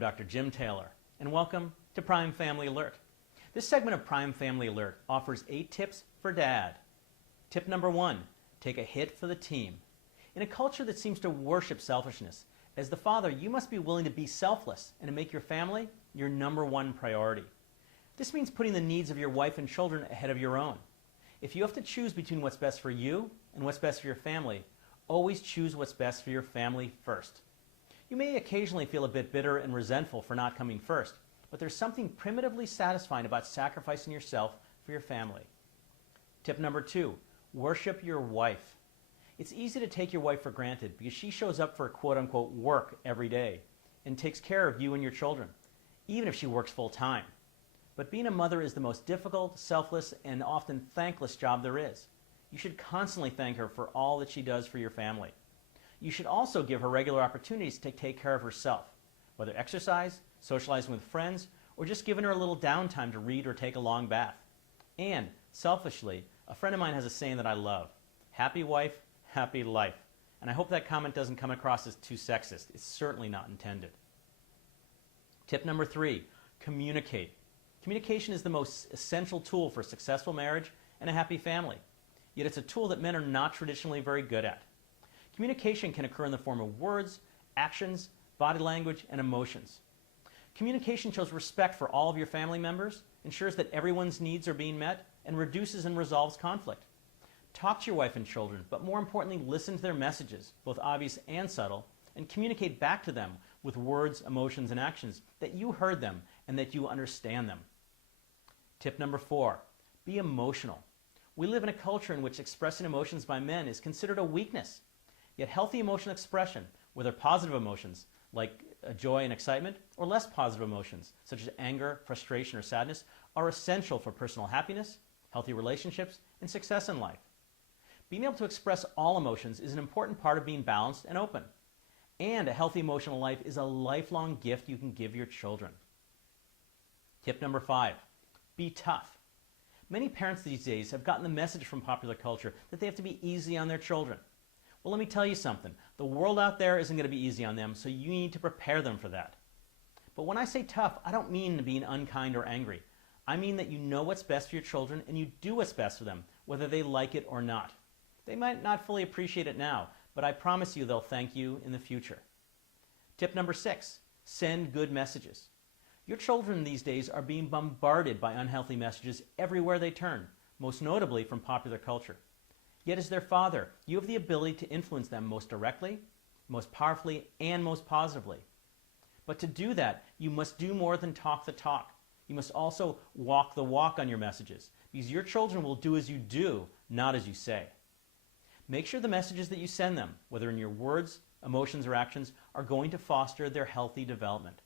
Dr. Jim Taylor, and welcome to Prime Family Alert. This segment of Prime Family Alert offers 8 tips for dad. Tip number 1, take a hit for the team. In a culture that seems to worship selfishness, as the father, you must be willing to be selfless and to make your family your number 1 priority. This means putting the needs of your wife and children ahead of your own. If you have to choose between what's best for you and what's best for your family, always choose what's best for your family first. You may occasionally feel a bit bitter and resentful for not coming first, but there's something primitively satisfying about sacrificing yourself for your family. Tip number 2, worship your wife. It's easy to take your wife for granted because she shows up for quote-unquote work every day and takes care of you and your children, even if she works full-time. But being a mother is the most difficult, selfless, and often thankless job there is. You should constantly thank her for all that she does for your family. You should also give her regular opportunities to take care of herself, whether exercise, socializing with friends, or just giving her a little downtime to read or take a long bath. And, selfishly, a friend of mine has a saying that I love: happy wife, happy life. And I hope that comment doesn't come across as too sexist. It's certainly not intended. Tip number 3, communicate. Communication is the most essential tool for a successful marriage and a happy family. Yet it's a tool that men are not traditionally very good at. Communication can occur in the form of words, actions, body language, and emotions. Communication shows respect for all of your family members, ensures that everyone's needs are being met, and reduces and resolves conflict. Talk to your wife and children, but more importantly, listen to their messages, both obvious and subtle, and communicate back to them with words, emotions, and actions that you heard them and that you understand them. Tip number 4, be emotional. We live in a culture in which expressing emotions by men is considered a weakness. Yet healthy emotional expression, whether positive emotions like joy and excitement, or less positive emotions such as anger, frustration, or sadness, are essential for personal happiness, healthy relationships, and success in life. Being able to express all emotions is an important part of being balanced and open. And a healthy emotional life is a lifelong gift you can give your children. Tip number 5, be tough. Many parents these days have gotten the message from popular culture that they have to be easy on their children. Well, let me tell you something. The world out there isn't going to be easy on them, so you need to prepare them for that. But when I say tough, I don't mean being unkind or angry. I mean that you know what's best for your children and you do what's best for them, whether they like it or not. They might not fully appreciate it now, but I promise you they'll thank you in the future. Tip number 6, send good messages. Your children these days are being bombarded by unhealthy messages everywhere they turn, most notably from popular culture. Yet as their father, you have the ability to influence them most directly, most powerfully, and most positively. But to do that, you must do more than talk the talk. You must also walk the walk on your messages, because your children will do as you do, not as you say. Make sure the messages that you send them, whether in your words, emotions, or actions, are going to foster their healthy development.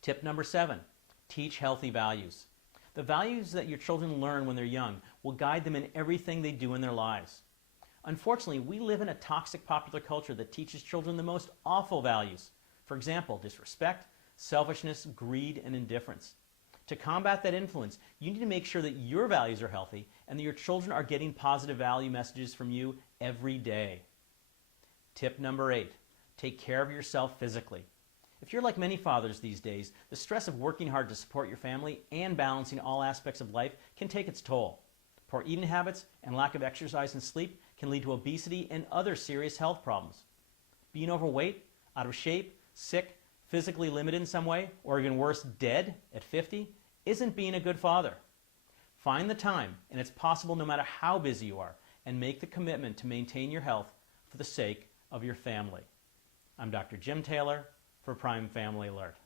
Tip number 7, teach healthy values. The values that your children learn when they're young will guide them in everything they do in their lives. Unfortunately, we live in a toxic popular culture that teaches children the most awful values. For example, disrespect, selfishness, greed, and indifference. To combat that influence, you need to make sure that your values are healthy and that your children are getting positive value messages from you every day. Tip number 8, take care of yourself physically. If you're like many fathers these days, the stress of working hard to support your family and balancing all aspects of life can take its toll. Poor eating habits and lack of exercise and sleep can lead to obesity and other serious health problems. Being overweight, out of shape, sick, physically limited in some way, or even worse, dead at 50, isn't being a good father. Find the time, and it's possible no matter how busy you are, and make the commitment to maintain your health for the sake of your family. I'm Dr. Jim Taylor for Prime Family Alert.